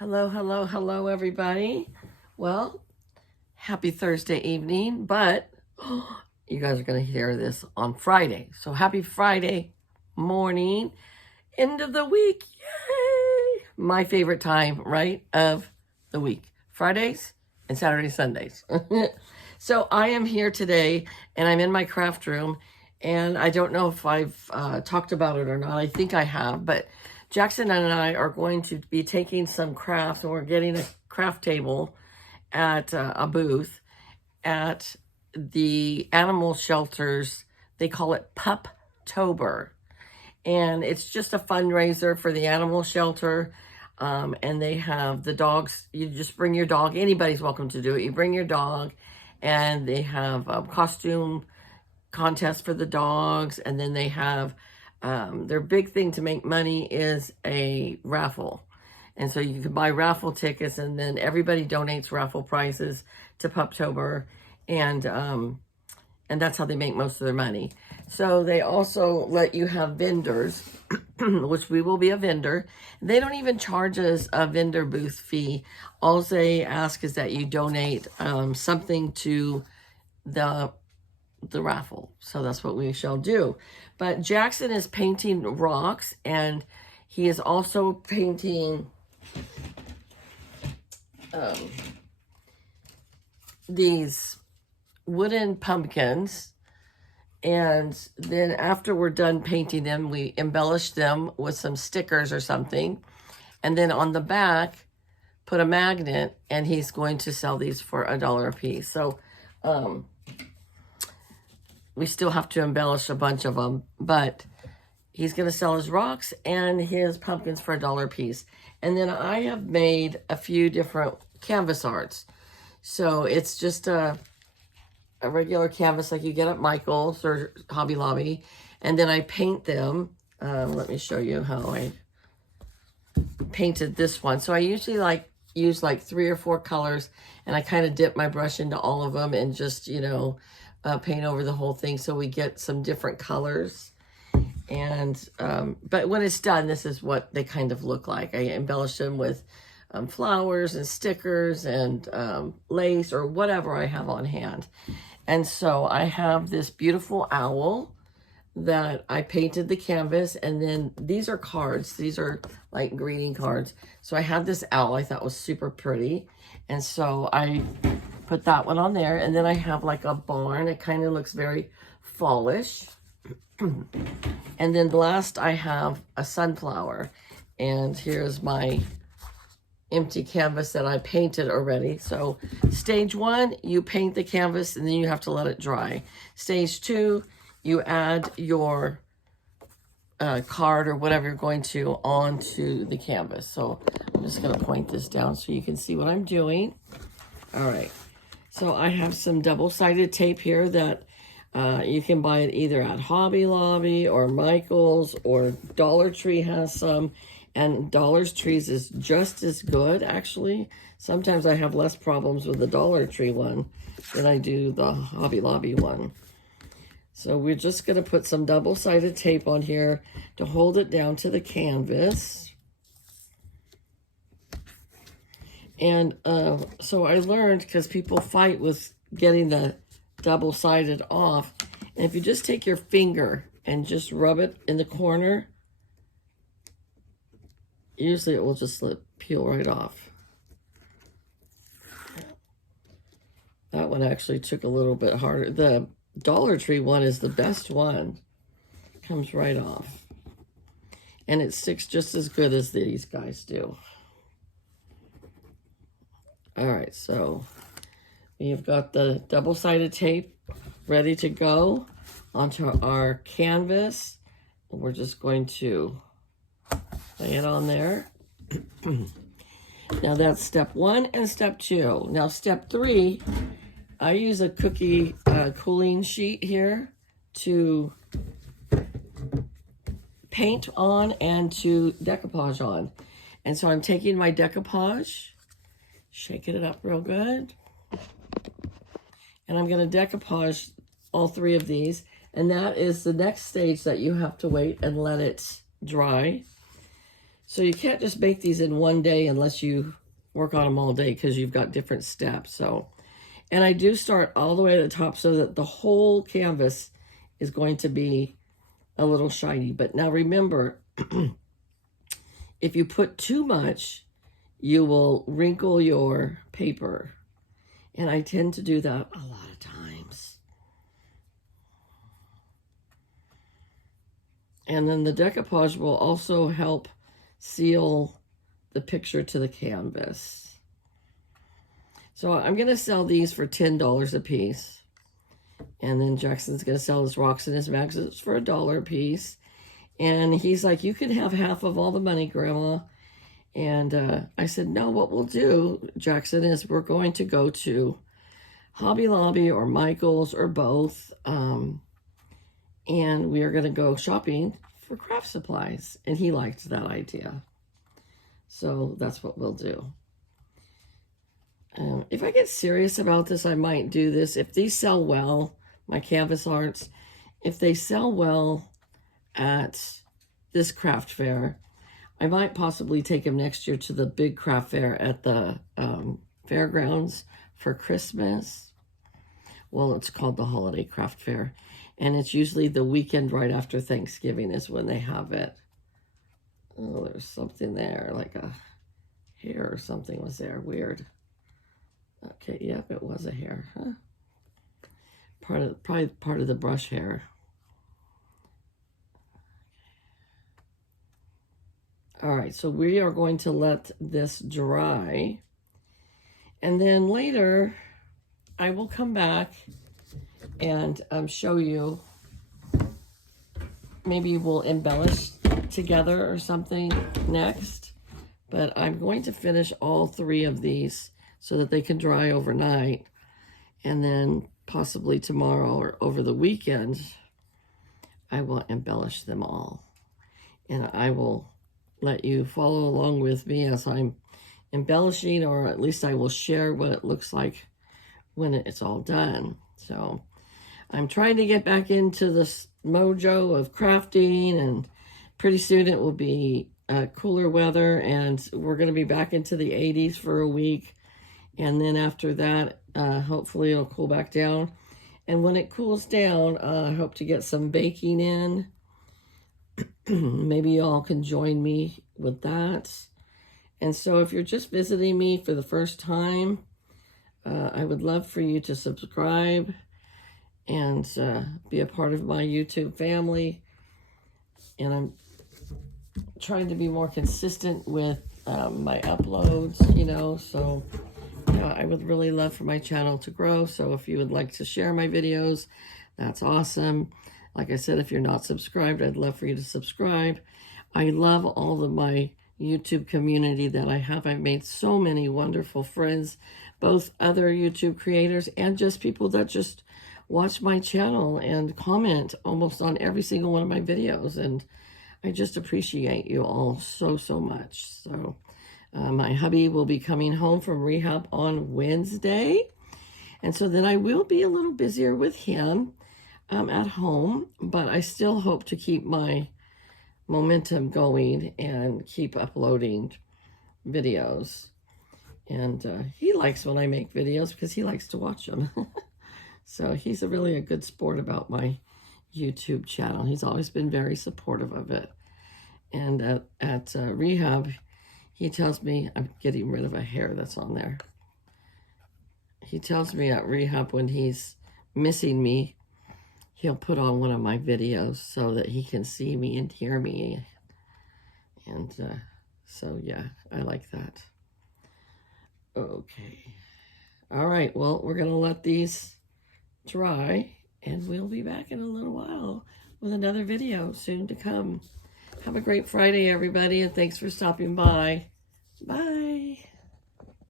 Hello, hello, hello, everybody. Well, happy Thursday evening, but you guys are going to hear this on Friday. So happy Friday morning, end of the week. Yay! My favorite time, right, of the week. Fridays and Saturday, Sundays. So I am here today and I'm in my craft room, and I don't know if I've talked about it or not. I think I have, but Jackson and I are going to be taking some crafts, and we're getting a craft table at a booth at the animal shelters. They call it Puptober, and it's just a fundraiser for the animal shelter. And they have the dogs. You just bring your dog. Anybody's welcome to do it. You bring your dog, and they have a costume contest for the dogs, and then they have their big thing to make money is a raffle. And so you can buy raffle tickets, and then everybody donates raffle prizes to Puptober, and that's how they make most of their money. So they also let you have vendors, which we will be a vendor. They don't even charge us a vendor booth fee. All they ask is that you donate something to the raffle. So that's what we shall do. But Jackson is painting rocks, and he is also painting these wooden pumpkins. And then after we're done painting them, we embellish them with some stickers or something. And then on the back, put a magnet, and he's going to sell these for $1 a piece. So, we still have to embellish a bunch of them, but he's going to sell his rocks and his pumpkins for $1 a piece. And then I have made a few different canvas arts. So it's just a regular canvas like you get at Michael's or Hobby Lobby. And then I paint them. Let me show you how I painted this one. So I usually use like 3 or 4 colors, and I kind of dip my brush into all of them and just, paint over the whole thing so we get some different colors. And but when it's done, this is what they kind of look like. I embellish them with flowers and stickers and lace or whatever I have on hand. And so I have this beautiful owl that I painted the canvas, and then these are cards. These are like greeting cards. So I had this owl I thought was super pretty, and so I put that one on there. And then I have like a barn. It kind of looks very fallish. And then last I have a sunflower, and here's my empty canvas that I painted already. So stage 1, you paint the canvas, and then you have to let it dry. Stage 2, you add your card or whatever you're going to onto the canvas. So I'm just going to point this down so you can see what I'm doing. All right. So I have some double-sided tape here that you can buy it either at Hobby Lobby or Michael's, or Dollar Tree has some. And Dollar Tree's is just as good, actually. Sometimes I have less problems with the Dollar Tree one than I do the Hobby Lobby one. So we're just going to put some double-sided tape on here to hold it down to the canvas. And so I learned, because people fight with getting the double-sided off, and if you just take your finger and just rub it in the corner, usually it will just peel right off. That one actually took a little bit harder. The Dollar Tree one is the best one. It comes right off. And it sticks just as good as these guys do. All right, so we've got the double-sided tape ready to go onto our canvas. We're just going to lay it on there. Now that's step 1 and step 2. Now step 3, I use a cookie cooling sheet here to paint on and to decoupage on. And so I'm taking my decoupage, shaking it up real good, and I'm going to decoupage all 3 of these. And that is the next stage that you have to wait and let it dry. So you can't just make these in one day unless you work on them all day, because you've got different steps. So, and I do start all the way at the top so that the whole canvas is going to be a little shiny. But now remember, if you put too much, you will wrinkle your paper. And I tend to do that a lot of times. And then the decoupage will also help seal the picture to the canvas. So I'm going to sell these for $10 a piece. And then Jackson's going to sell his rocks and his magnets for $1 a piece. And he's like, you can have half of all the money, Grandma. And I said, no, what we'll do, Jackson, is we're going to go to Hobby Lobby or Michael's or both. And we are going to go shopping for craft supplies. And he liked that idea. So that's what we'll do. If I get serious about this, I might do this. If these sell well, my canvas arts, if they sell well at this craft fair, I might possibly take them next year to the big craft fair at the fairgrounds for Christmas. Well, it's called the Holiday Craft Fair. And it's usually the weekend right after Thanksgiving is when they have it. Oh, there's something there, like a hair or something was there. Weird. Okay, yep, it was a hair. Huh? Probably part of the brush hair. All right, so we are going to let this dry. And then later, I will come back and show you. Maybe we'll embellish together or something next. But I'm going to finish all 3 of these so that they can dry overnight. And then possibly tomorrow or over the weekend, I will embellish them all. And I will let you follow along with me as I'm embellishing, or at least I will share what it looks like when it's all done. So I'm trying to get back into this mojo of crafting, and pretty soon it will be cooler weather, and we're going to be back into the 80s for a week. And then after that, hopefully it'll cool back down. And when it cools down, I hope to get some baking in. Maybe y'all can join me with that. And so if you're just visiting me for the first time, I would love for you to subscribe and be a part of my YouTube family. And I'm trying to be more consistent with my uploads, you know, so I would really love for my channel to grow. So if you would like to share my videos, that's awesome. Like I said, if you're not subscribed, I'd love for you to subscribe. I love all of my YouTube community that I have. I've made so many wonderful friends, both other YouTube creators and just people that just watch my channel and comment almost on every single one of my videos. And I just appreciate you all so, so much. So my hubby will be coming home from rehab on Wednesday. And so then I will be a little busier with him at home, but I still hope to keep my momentum going and keep uploading videos. And he likes when I make videos because he likes to watch them. So he's really a good sport about my YouTube channel. He's always been very supportive of it. And at rehab, he tells me, I'm getting rid of a hair that's on there. He tells me at rehab when he's missing me, he'll put on one of my videos so that he can see me and hear me. And so, yeah, I like that. Okay. All right, well, we're going to let these dry, and we'll be back in a little while with another video soon to come. Have a great Friday, everybody, and thanks for stopping by. Bye.